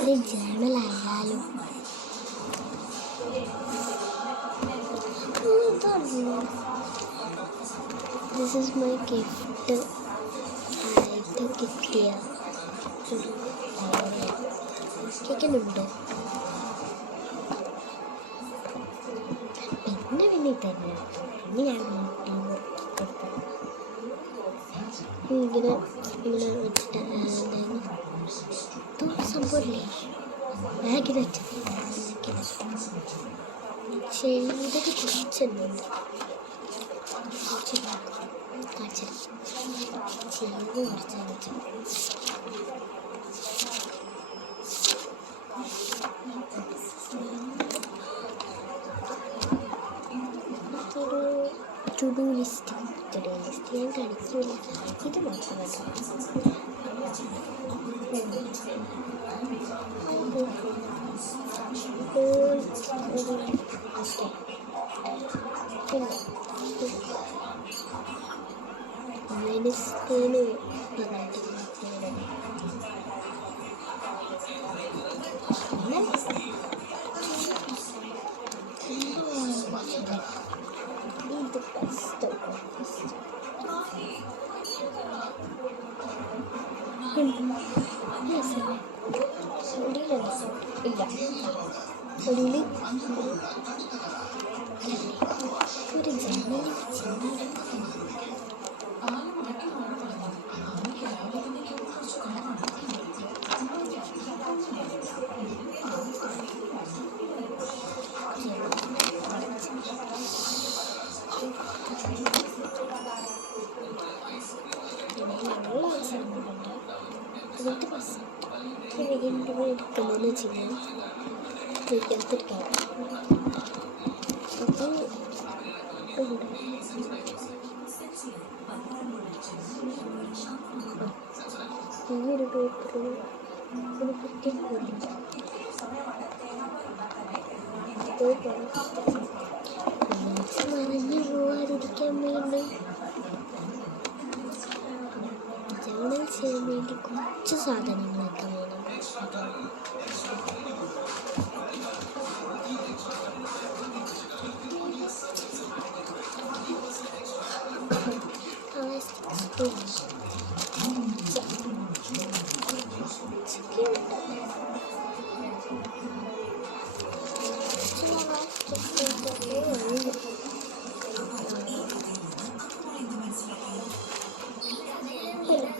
ഒരു ജേണലായാലും this is my gift ആയിട്ട് കിട്ടിയ ഒരു കേൾക്കുന്നുണ്ടോ? പിന്നെ തന്നെ പിന്നെ ഞാൻ ഇങ്ങനെ വെച്ചിട്ട് എന്തായാലും സംഭവമില്ലേ ബാഗിൽ വെച്ചത് ചെയ്തത് കുറച്ചുണ്ട് ചെയ്ത് കുറച്ച് ടു ഡു ലിസ്റ്റ് ഞാൻ കഴിക്കില്ല. ഇത് മാത്രം വെനിസ്ഡേന് ഇല്ല ഒരു ജനലിൽ എടുക്കുന്നതെന്ന് വെച്ച് കഴിഞ്ഞാൽ എടുത്തിരിക്കാം. ഈ ഒരു പേപ്പറിൽ ഒരു കുട്ടി കൂടില്ല മറഞ്ഞു പോവാതിരിക്കാൻ വേണ്ടി ജേണൽ ചെയ്യാൻ വേണ്ടി കുറച്ച് സാധനങ്ങളൊക്കെ വേണം.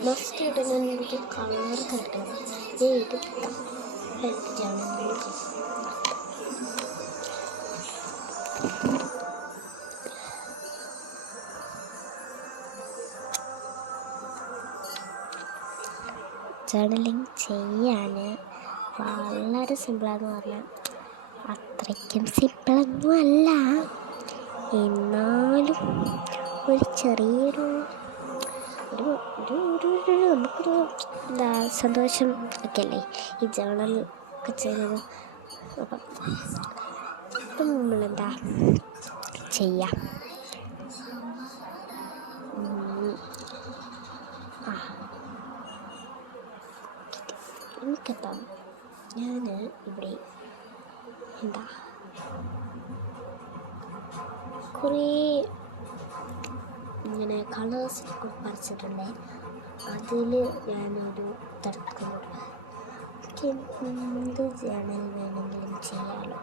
മസ്റ്റ് ആയിട്ട് ഞാൻ എനിക്ക് കളർ കിട്ടണം. ഇത് എടുത്തിട്ടാണ് ജേർണലിങ് ചെയ്യാൻ വളരെ സിമ്പിളാന്ന് പറഞ്ഞാൽ അത്രയ്ക്കും സിമ്പിളൊന്നും അല്ല. എന്നാലും ഒരു ചെറിയൊരു നമുക്കൊരു എന്താ സന്തോഷം ഒക്കെ അല്ലേ ഈ ജേർണൽ ഒക്കെ ചെയ്യുന്നത്. അപ്പം നമ്മളെന്താ ചെയ്യാം? എനിക്കിപ്പം ഞാൻ ഇവിടെ എന്താ കുറേ ഇങ്ങനെ കളേഴ്സിനൊക്കെ വരച്ചിട്ടുണ്ട്. അതിൽ ഞാനൊരു തരത്തിലുള്ള എന്ത് ജേണൽ വേണമെങ്കിലും ചെയ്യാമല്ലോ,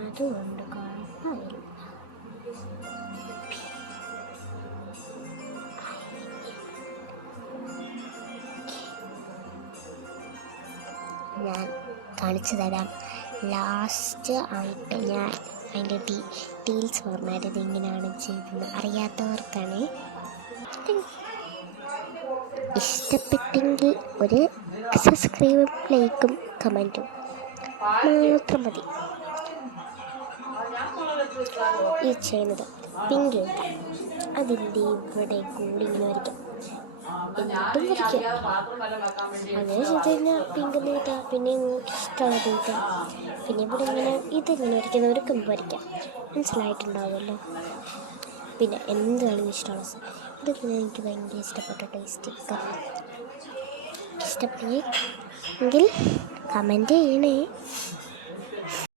അതുകൊണ്ട് കുഴപ്പമില്ല. ഞാൻ കാണിച്ചു തരാം. ലാസ്റ്റ് ആയിട്ട് ഞാൻ അതിൻ്റെ ഡീറ്റെയിൽസ് പറഞ്ഞാൽ ഇതെങ്ങനെയാണ് ചെയ്തതെന്ന് അറിയാത്തവർക്കാണ്. ഇഷ്ടപ്പെട്ടെങ്കിൽ ഒരു സബ്സ്ക്രൈബും ലൈക്കും കമൻറ്റും മാത്രം മതി. ഈ ചെയ്യുന്നത് പിങ്ക് എഴുതാം, അതിൻ്റെ ഇവിടെ കൂടി ഇങ്ങനെ വരയ്ക്കാം. എന്നിട്ടും വരയ്ക്കുക. അങ്ങനെ ചെയ്ത് കഴിഞ്ഞാൽ പിങ്ക് നീട്ടാം, പിന്നെ നിങ്ങൾക്ക് ഇഷ്ടമുള്ളത് നീട്ടാം. പിന്നെ ഇവിടെ ഇങ്ങനെ ഇതിങ്ങനെ വരയ്ക്കുന്നവർക്ക് വരയ്ക്കാം, മനസ്സിലായിട്ടുണ്ടാവുമല്ലോ. പിന്നെ എന്താണ് ഇഷ്ടമുള്ള ഇതൊക്കെ എനിക്ക് ഭയങ്കര ഇഷ്ടപ്പെട്ട സ്റ്റിക്കർ. ഇഷ്ടപ്പെട്ടെങ്കിൽ കമൻറ്റ് ചെയ്യണേ.